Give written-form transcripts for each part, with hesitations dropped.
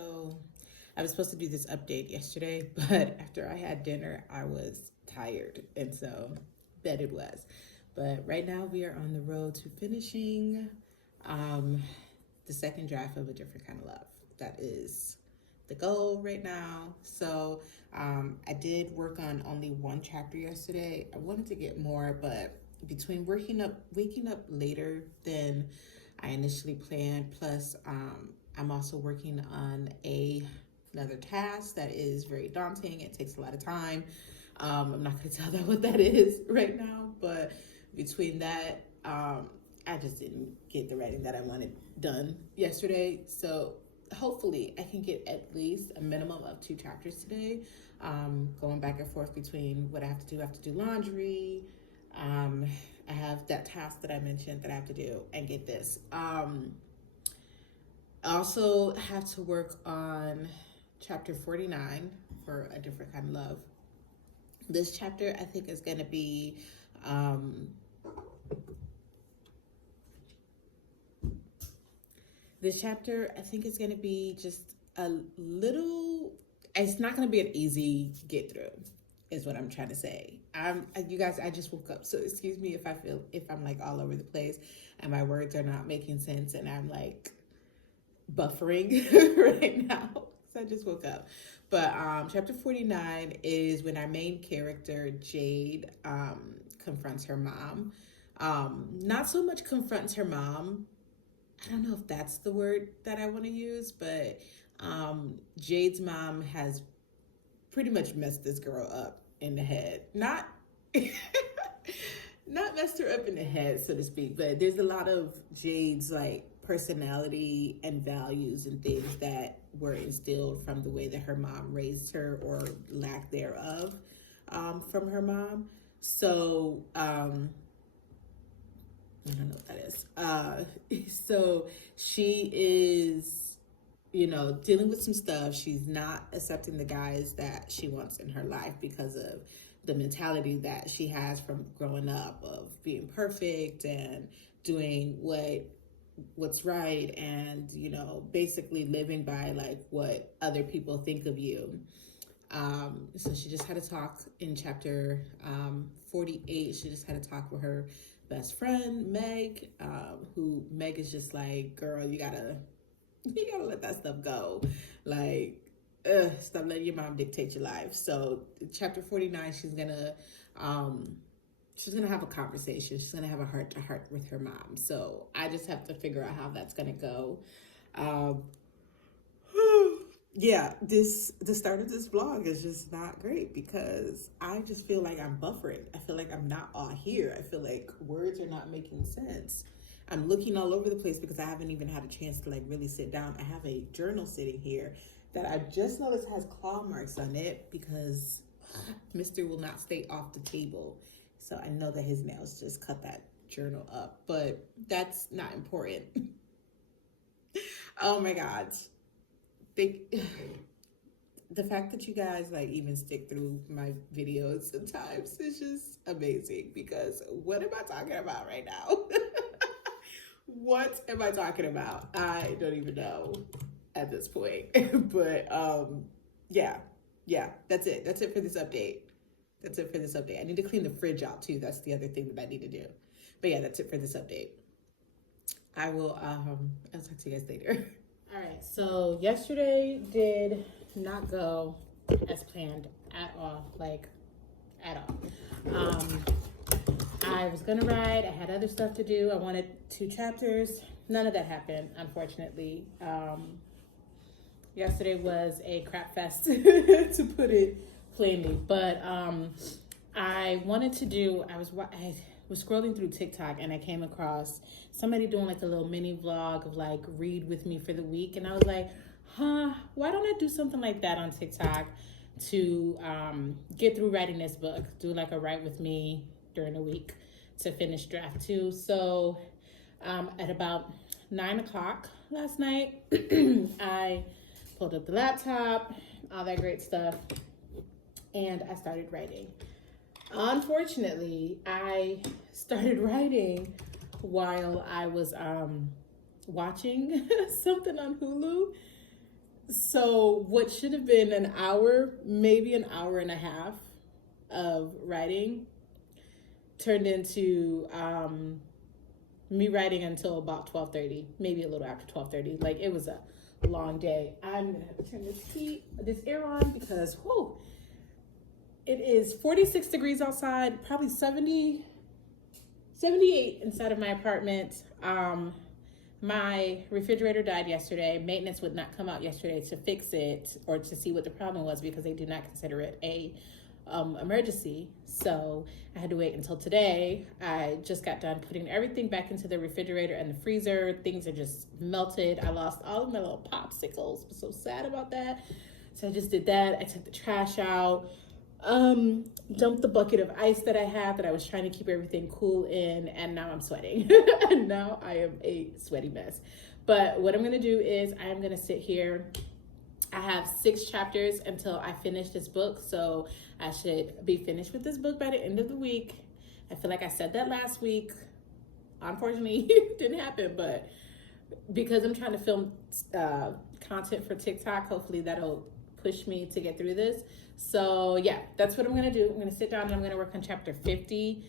So I was supposed to do this update yesterday, but after I had dinner, I was tired. And so bed it was. But right now we are on the road to finishing the second draft of A Different Kind of Love. That is the goal right now. So I did work on only one chapter yesterday. I wanted to get more, but between waking up later than I initially planned, plus I'm also working on another task that is very daunting. It takes a lot of time. I'm not going to tell them what that is right now, but between that, I just didn't get the writing that I wanted done yesterday. So hopefully I can get at least a minimum of 2 chapters today, going back and forth between what I have to do. I have to do laundry. I have that task that I mentioned that I have to do and get this. I also have to work on chapter 49 for A Different Kind of Love. This chapter I think is going to be just a little, it's not going to be an easy get through is what I'm trying to say. You guys, I just woke up, so excuse me if I'm like all over the place and my words are not making sense and I'm like buffering right now. So I just woke up. But chapter 49 is when our main character, Jade, confronts her mom. Not so much confronts her mom. I don't know if that's the word that I want to use, but Jade's mom has pretty much messed this girl up in the head. Not messed her up in the head, so to speak, but there's a lot of Jade's like personality and values and things that were instilled from the way that her mom raised her, or lack thereof, from her mom. So I don't know what that is. So she is, dealing with some stuff. She's not accepting the guys that she wants in her life because of the mentality that she has from growing up of being perfect and doing what's right, and basically living by like what other people think of you. So she just had a talk in chapter 48. She just had a talk with her best friend Meg, who Meg is just like, girl, you gotta let that stuff go. Like, stop letting your mom dictate your life. So chapter 49, she's gonna have a conversation. She's gonna have a heart to heart with her mom. So I just have to figure out how that's gonna go. Yeah, the start of this vlog is just not great because I just feel like I'm buffering. I feel like I'm not all here. I feel like words are not making sense. I'm looking all over the place because I haven't even had a chance to like really sit down. I have a journal sitting here that I just noticed has claw marks on it because Mr. will not stay off the table. So I know that his nails just cut that journal up, but that's not important. Oh my God. The fact that you guys like even stick through my videos sometimes is just amazing, because what am I talking about right now? What am I talking about? I don't even know at this point. But yeah, that's it. That's it for this update. I need to clean the fridge out too. That's the other thing that I need to do. But yeah, that's it for this update. I'll talk to you guys later. All right, so yesterday did not go as planned at all, like at all. I was gonna write, I had other stuff to do. I wanted 2 chapters. None of that happened, unfortunately. Yesterday was a crap fest, to put it plainly. But I was scrolling through TikTok and I came across somebody doing like a little mini vlog of like read with me for the week. And I was like, why don't I do something like that on TikTok to get through writing this book, do like a write with me during the week to finish draft 2. So at about 9 o'clock last night, I pulled up the laptop, all that great stuff, and I started writing. Unfortunately, I started writing while I was watching something on Hulu. So what should have been an hour, maybe an hour and a half of writing turned into me writing until about 12:30, maybe a little after 12:30. Like, it was a long day. I'm gonna have to turn this air on because it is 46 degrees outside, probably 78 inside of my apartment. My refrigerator died yesterday. Maintenance would not come out yesterday to fix it or to see what the problem was because they do not consider it a emergency. So I had to wait until today. I just got done putting everything back into the refrigerator and the freezer. Things are just melted. I lost all of my little popsicles. I'm so sad about that. So I just did that. I took the trash out. Dumped the bucket of ice that I had that I was trying to keep everything cool in, and now I'm sweating. And now I am a sweaty mess. But what I'm gonna do is I'm gonna sit here. I have 6 chapters until I finish this book, so I should be finished with this book by the end of the week. I feel like I said that last week. Unfortunately, it didn't happen, but because I'm trying to film content for TikTok, hopefully that'll push me to get through this. So yeah, that's what I'm gonna do. I'm gonna sit down and I'm gonna work on chapter 50.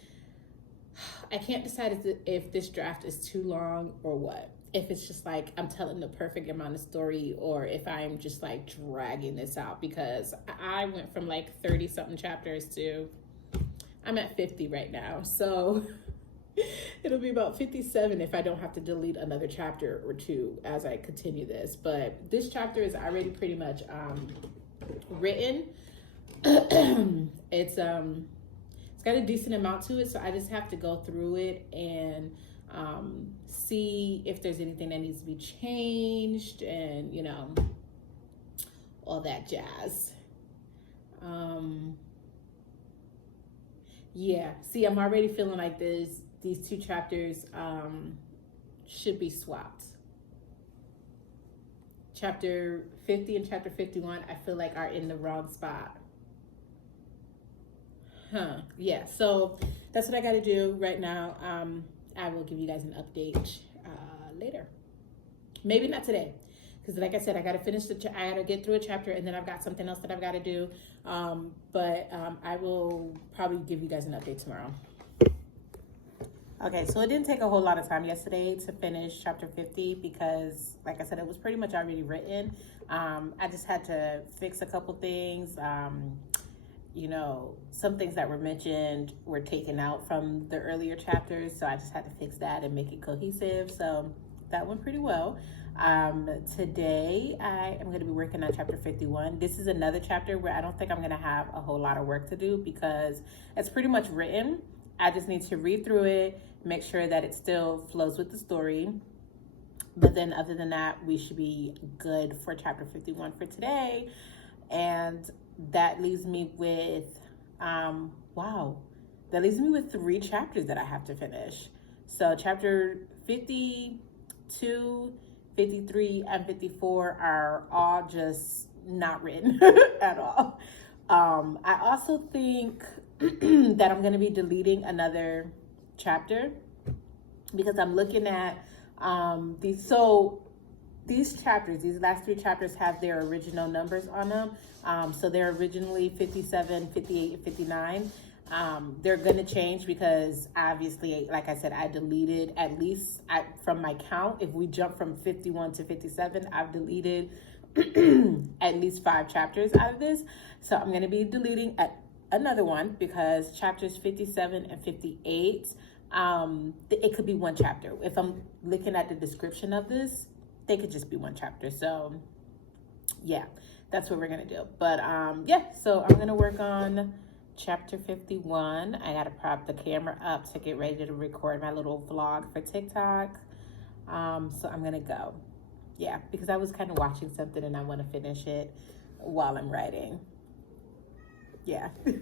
I can't decide if this draft is too long or what. If it's just like I'm telling the perfect amount of story, or if I'm just like dragging this out, because I went from like 30 something chapters to I'm at 50 right now. So it'll be about 57 if I don't have to delete another chapter or two as I continue this. But this chapter is already pretty much written. It's got a decent amount to it, so I just have to go through it and see if there's anything that needs to be changed and, you know, all that jazz. Yeah, see, I'm already feeling like these 2 chapters should be swapped. Chapter 50 and chapter 51, I feel like are in the wrong spot. Yeah, so that's what I got to do right now. I will give you guys an update later. Maybe not today, because like I said, I got to finish I got to get through a chapter, and then I've got something else that I've got to do. But I will probably give you guys an update tomorrow. Okay, so it didn't take a whole lot of time yesterday to finish chapter 50 because, like I said, it was pretty much already written. I just had to fix a couple things. You know, some things that were mentioned were taken out from the earlier chapters, so I just had to fix that and make it cohesive. So that went pretty well. Today I am going to be working on chapter 51. This is another chapter where I don't think I'm going to have a whole lot of work to do because it's pretty much written. I just need to read through it, make sure that it still flows with the story. But then other than that, we should be good for chapter 51 for today. And that leaves me with, that leaves me with 3 chapters that I have to finish. So chapter 52, 53, and 54 are all just not written at all. I also think that I'm going to be deleting another chapter because I'm looking at these. So these chapters, these last 3 chapters have their original numbers on them. So they're originally 57, 58, and 59. They're going to change because obviously, like I said, I deleted at least from my count. If we jump from 51 to 57, I've deleted at least 5 chapters out of this. So I'm going to be deleting another one because chapters 57 and 58, it could be 1 chapter. If I'm looking at the description of this, they could just be 1 chapter. So yeah, that's what we're going to do. But yeah, so I'm going to work on chapter 51. I got to prop the camera up to get ready to record my little vlog for TikTok. So I'm going to go. Yeah, because I was kind of watching something and I want to finish it while I'm writing. Yeah. All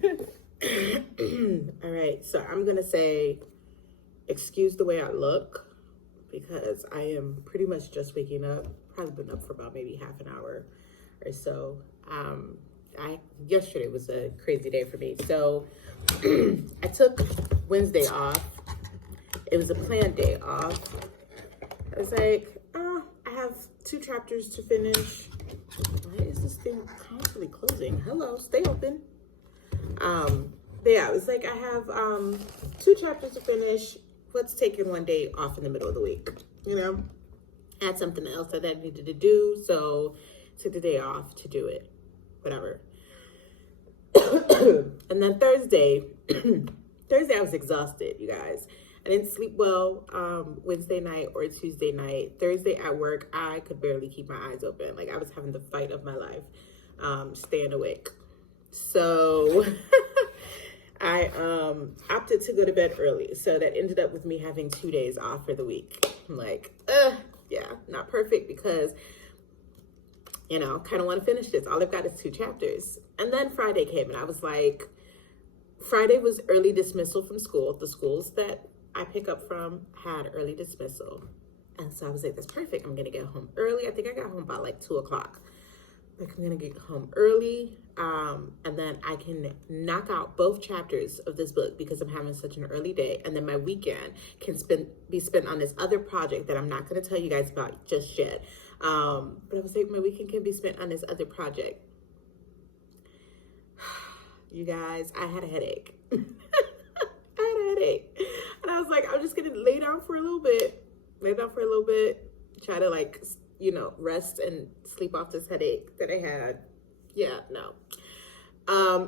right, so I'm going to say, excuse the way I look because I am pretty much just waking up. Probably been up for about maybe half an hour or so. Yesterday was a crazy day for me. So I took Wednesday off. It was a planned day off. I was like, I have 2 chapters to finish. Why is this thing constantly closing? Hello, stay open. But yeah, it's like I have 2 chapters to finish. What's taking one day off in the middle of the week? You know, I had something else that I needed to do, so took the day off to do it. Whatever. And then Thursday I was exhausted, you guys. I didn't sleep well Wednesday night or Tuesday night. Thursday at work, I could barely keep my eyes open. Like I was having the fight of my life, staying awake. So I opted to go to bed early. So that ended up with me having 2 days off for the week. I'm like, yeah, not perfect because, you know, kind of want to finish this. All I've got is 2 chapters. And then Friday came and I was like, Friday was early dismissal from school. The schools that I pick up from had early dismissal. And so I was like, that's perfect. I'm going to get home early. I think I got home by like 2 o'clock. Like I'm going to get home early. And then I can knock out both chapters of this book because I'm having such an early day. And then my weekend can be spent on this other project that I'm not going to tell you guys about just yet. But I was like, my weekend can be spent on this other project. You guys, I had a headache. I had a headache. And I was like, I'm just going to lay down for a little bit. Try to like, you know, rest and sleep off this headache that I had. Yeah, no.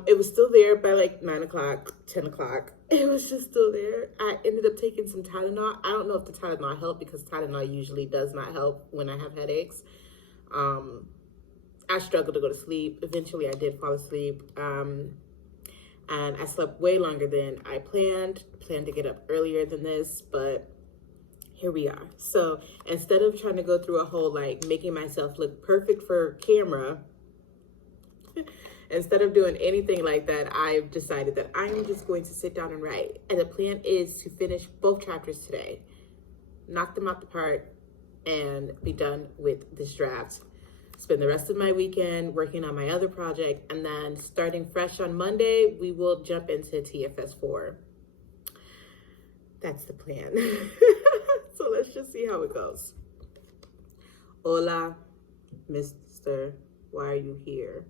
It was still there by like 9 o'clock, 10 o'clock. It was just still there. I ended up taking some Tylenol. I don't know if the Tylenol helped because Tylenol usually does not help when I have headaches. I struggled to go to sleep. Eventually I did fall asleep. And I slept way longer than I planned to get up earlier than this, but here we are. So instead of trying to go through a whole, like, making myself look perfect for camera, instead of doing anything like that, I've decided that I'm just going to sit down and write. And the plan is to finish both chapters today, knock them out the park, and be done with this draft. Spend the rest of my weekend working on my other project, and then starting fresh on Monday, we will jump into TFS 4. That's the plan. So let's just see how it goes. Hola, Mr. Why are you here?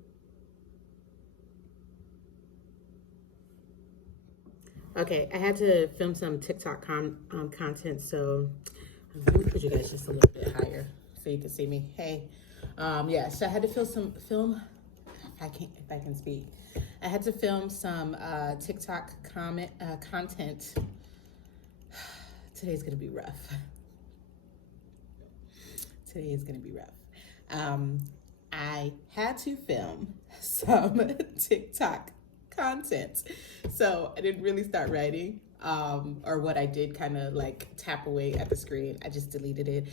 Okay, I had to film some TikTok content, so let me put you guys just a little bit higher so you can see me. Hey. Yeah, so I had to film if I can speak. I had to film some TikTok content. Today's gonna be rough. Today is gonna be rough. I had to film some TikTok content. So I didn't really start writing. Or what I did kind of like tap away at the screen. I just deleted it.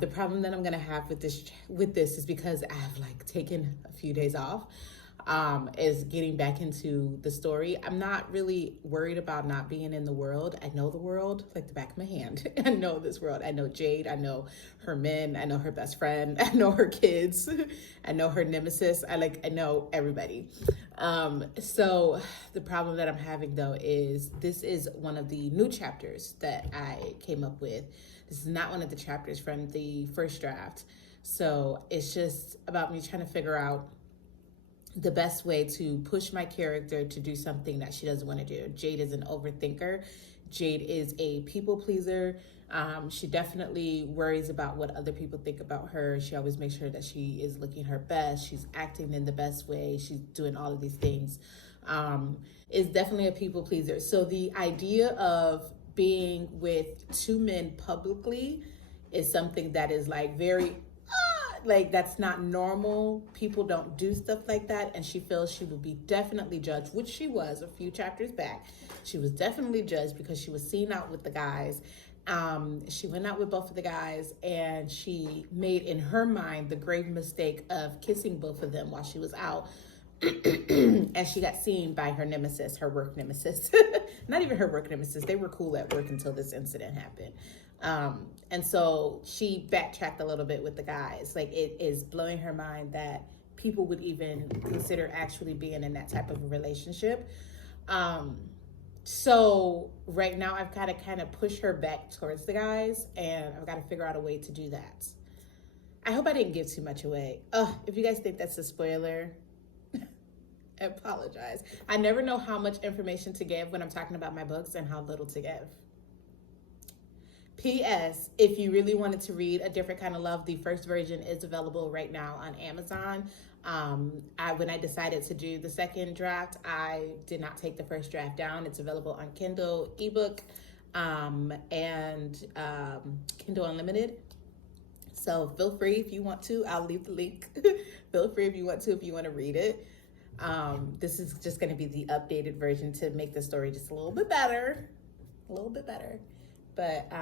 The problem that I'm gonna have with this is because I have like taken a few days off, is getting back into the story. I'm not really worried about not being in the world. I know the world like the back of my hand. I know this world. I know Jade. I know her men. I know her best friend. I know her kids. I know her nemesis. I know everybody. So the problem that I'm having though is this is one of the new chapters that I came up with. This is not one of the chapters from the first draft. So it's just about me trying to figure out the best way to push my character to do something that she doesn't want to do. Jade is an overthinker. Jade is a people pleaser. She definitely worries about what other people think about her. She always makes sure that she is looking her best. She's acting in the best way. She's doing all of these things. Is definitely a people pleaser. So the idea of being with 2 men publicly is something that is like very, like that's not normal. People don't do stuff like that. And she feels she will be definitely judged, which she was a few chapters back. She was definitely judged because she was seen out with the guys. She went out with both of the guys and she made in her mind the grave mistake of kissing both of them while she was out. And she got seen by her nemesis, her work nemesis. Not even her work nemesis. They were cool at work until this incident happened. And so she backtracked a little bit with the guys. Like, it is blowing her mind that people would even consider actually being in that type of a relationship. So right now I've got to kind of push her back towards the guys, and I've got to figure out a way to do that. I hope I didn't give too much away. Oh, if you guys think that's a spoiler, I apologize. I never know how much information to give when I'm talking about my books and how little to give. P.S. If you really wanted to read A Different Kind of Love, the first version is available right now on Amazon. When I decided to do the second draft, I did not take the first draft down. It's available on Kindle, ebook, and Kindle Unlimited. So feel free if you want to. I'll leave the link. Feel free if you want to read it. This is just going to be the updated version to make the story just a little bit better. But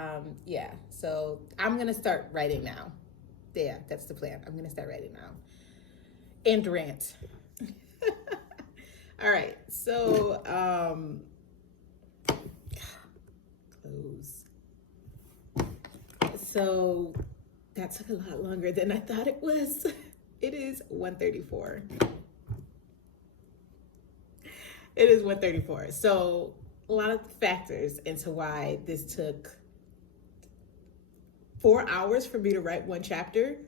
yeah, so I'm going to start writing now. Yeah, that's the plan. I'm going to start writing now. And rant. All right, so close. So that took a lot longer than I thought it was. It is 1:34. It is 1:34. So a lot of factors into why this took 4 hours for me to write one chapter.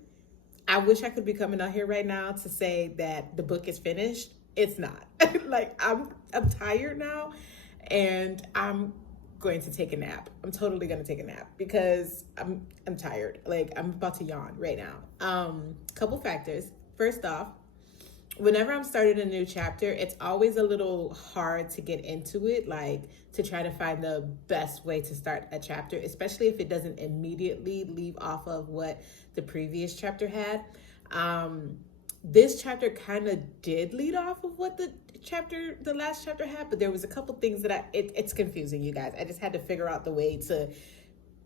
I wish I could be coming out here right now to say that the book is finished. It's not. Like I'm tired now, and I'm going to take a nap. I'm totally going to take a nap because I'm tired. Like I'm about to yawn right now. Couple factors. First off, whenever I'm starting a new chapter, it's always a little hard to get into it, like to try to find the best way to start a chapter, especially if it doesn't immediately leave off of what the previous chapter had. This chapter kind of did lead off of what the last chapter had, but there was a couple things that it's confusing, you guys. I just had to figure out the way to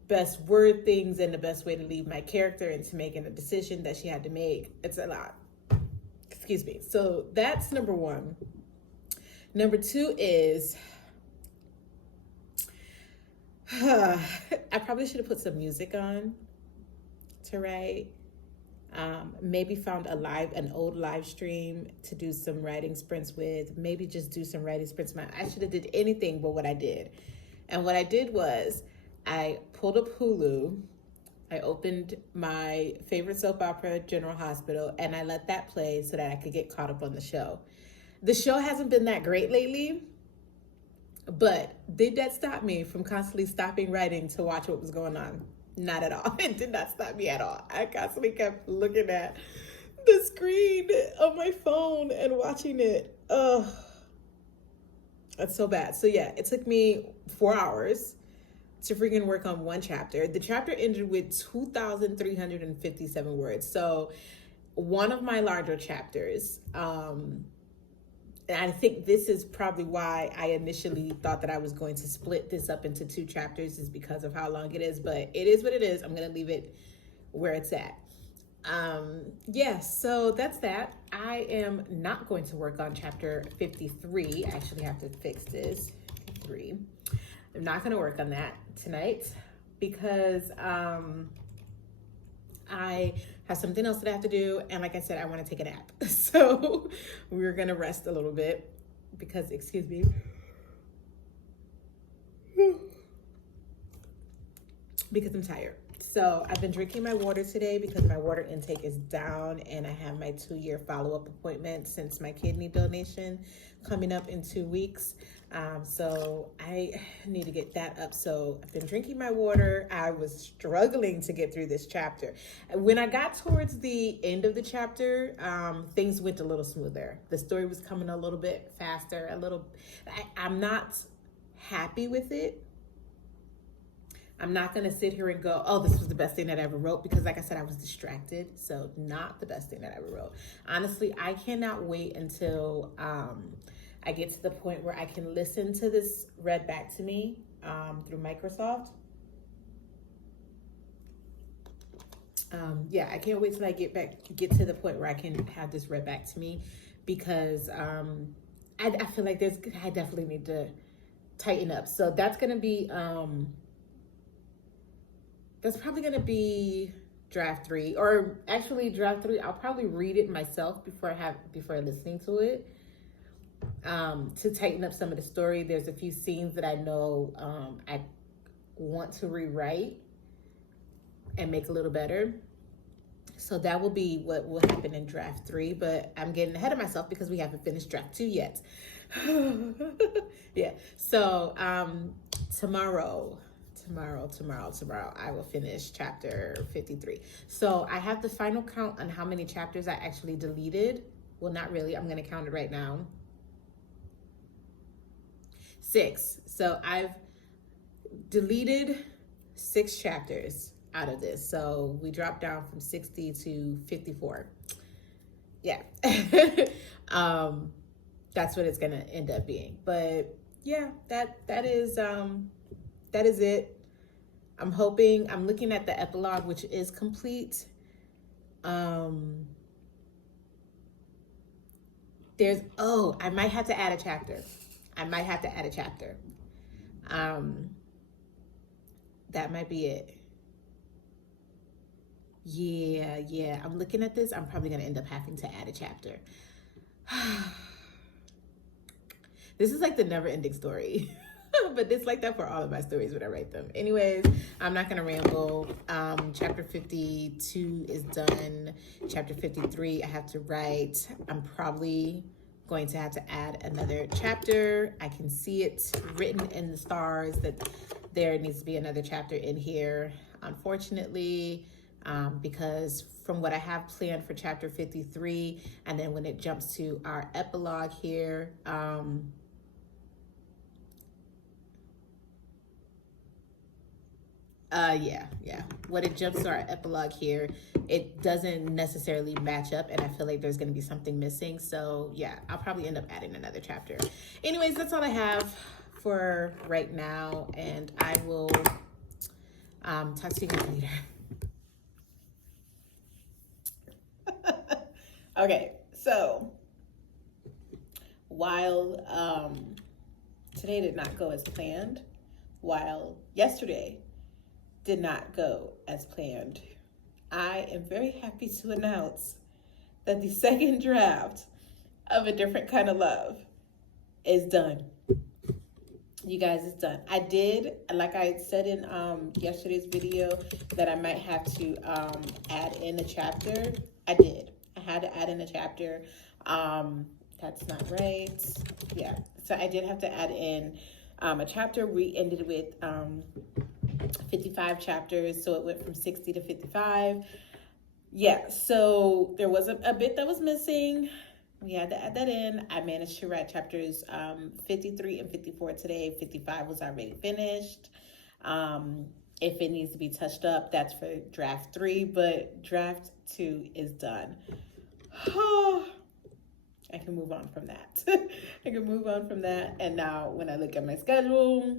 best word things and the best way to leave my character into making a decision that she had to make. It's a lot. Excuse me. So that's number one. Number two is, I probably should have put some music on to write. Maybe found an old live stream to do some writing sprints with. Maybe just do some writing sprints. I should have did anything but what I did. And what I did was I pulled up Hulu. I opened my favorite soap opera, General Hospital, and I let that play so that I could get caught up on the show. The show hasn't been that great lately, but did that stop me from constantly stopping writing to watch what was going on? Not at all. It did not stop me at all. I constantly kept looking at the screen of my phone and watching it. Oh, that's so bad. So yeah, it took me 4 hours to freaking work on one chapter. The chapter ended with 2,357 words. So one of my larger chapters, and I think this is probably why I initially thought that I was going to split this up into 2 chapters, is because of how long it is, but it is what it is. I'm going to leave it where it's at. Yeah, so that's that. I am not going to work on chapter 53. I actually have to fix this. 3. I'm not going to work on that tonight because I have something else that I have to do. And like I said, I want to take a nap. So we're going to rest a little bit because, excuse me, because I'm tired. So I've been drinking my water today because my water intake is down, and I have my 2-year follow-up appointment since my kidney donation coming up in 2 weeks. So I need to get that up. So I've been drinking my water. I was struggling to get through this chapter. When I got towards the end of the chapter, things went a little smoother. The story was coming a little bit faster, I'm not happy with it. I'm not going to sit here and go, oh, this was the best thing that I ever wrote, because like I said, I was distracted. So not the best thing that I ever wrote. Honestly, I cannot wait until I get to the point where I can listen to this read back to me through Microsoft. Yeah, I can't wait till I get to the point where I can have this read back to me, because I feel like I definitely need to tighten up. So that's going to be... that's probably going to be draft 3, or actually draft 3. I'll probably read it myself before listening to it, to tighten up some of the story. There's a few scenes that I know I want to rewrite and make a little better. So that will be what will happen in draft 3, but I'm getting ahead of myself because we haven't finished draft 2 yet. Yeah. So tomorrow, I will finish chapter 53. So I have the final count on how many chapters I actually deleted. Well, not really. I'm going to count it right now. 6. So I've deleted 6 chapters out of this. So we dropped down from 60 to 54. Yeah. That's what it's going to end up being. But yeah, that is it. I'm hoping, I'm looking at the epilogue, which is complete. I might have to add a chapter. That might be it. Yeah. I'm looking at this. I'm probably going to end up having to add a chapter. This is like the never-ending story. But it's like that for all of my stories when I write them. Anyways, I'm not going to ramble. Chapter 52 is done. Chapter 53, I have to write. I'm probably going to have to add another chapter. I can see it written in the stars that there needs to be another chapter in here. Unfortunately, because from what I have planned for chapter 53, and then when it jumps to our epilogue here, when it jumps to our epilogue here, it doesn't necessarily match up, and I feel like there's going to be something missing. So yeah, I'll probably end up adding another chapter. Anyways, that's all I have for right now, and I will talk to you guys later. Okay, so while today did not go as planned, while yesterday did not go as planned, I am very happy to announce that the second draft of A Different Kind of Love is done. You guys, it's done. I did, like I said in yesterday's video, that I might have to add in a chapter. I did. I had to add in a chapter. That's not right. Yeah. So I did have to add in a chapter. We ended with 55 chapters, so it went from 60 to 55. Yeah, so there was a bit that was missing. We had to add that in. I managed to write chapters 53 and 54 today. 55 was already finished. If it needs to be touched up, that's for draft 3, but draft 2 is done. I can move on from that. And now when I look at my schedule,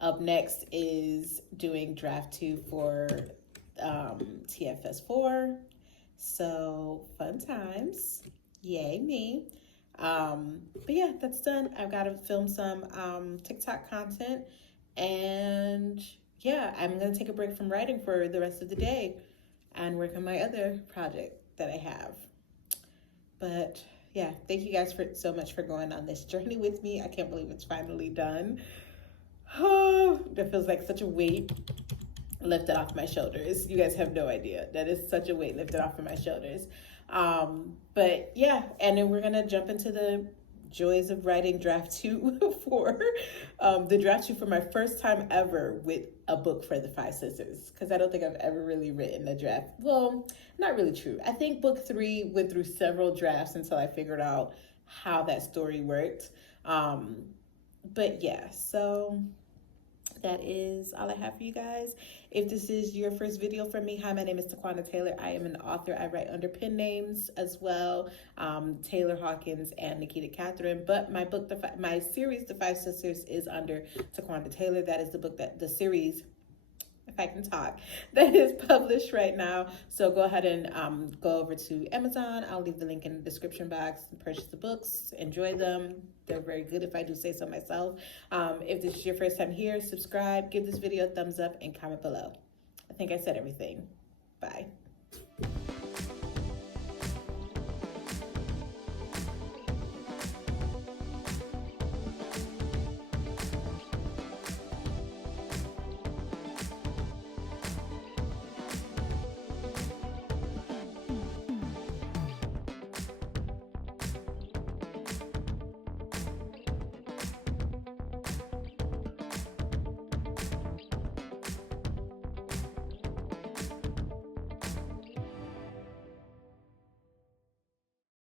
up next is doing draft 2 for TFS 4. So fun times. Yay me. But yeah, that's done. I've got to film some TikTok content. And yeah, I'm going to take a break from writing for the rest of the day and work on my other project that I have. But yeah, thank you guys so much for going on this journey with me. I can't believe it's finally done. Oh, that feels like such a weight lifted off my shoulders. You guys have no idea. That is such a weight lifted off of my shoulders. But yeah, and then we're gonna jump into the joys of writing draft 2 for the draft 2 for my first time ever with a book for the 5 sisters, because I don't think I've ever really written a draft. Well, not really true. I think book 3 went through several drafts until I figured out how that story worked. But yeah, so that is all I have for you guys. If this is your first video from me, hi, my name is Taquanda Taylor. I am an author. I write under pen names as well, Taylor Hawkins and Nikita Catherine. But my book, my series, The 5 Sisters, is under Taquanda Taylor. That is the book the series, if I can talk, that is published right now. So go ahead and go over to Amazon. I'll leave the link in the description box and purchase the books. Enjoy them. They're very good, if I do say so myself. If this is your first time here, subscribe, give this video a thumbs up, and comment below. I think I said everything. Bye.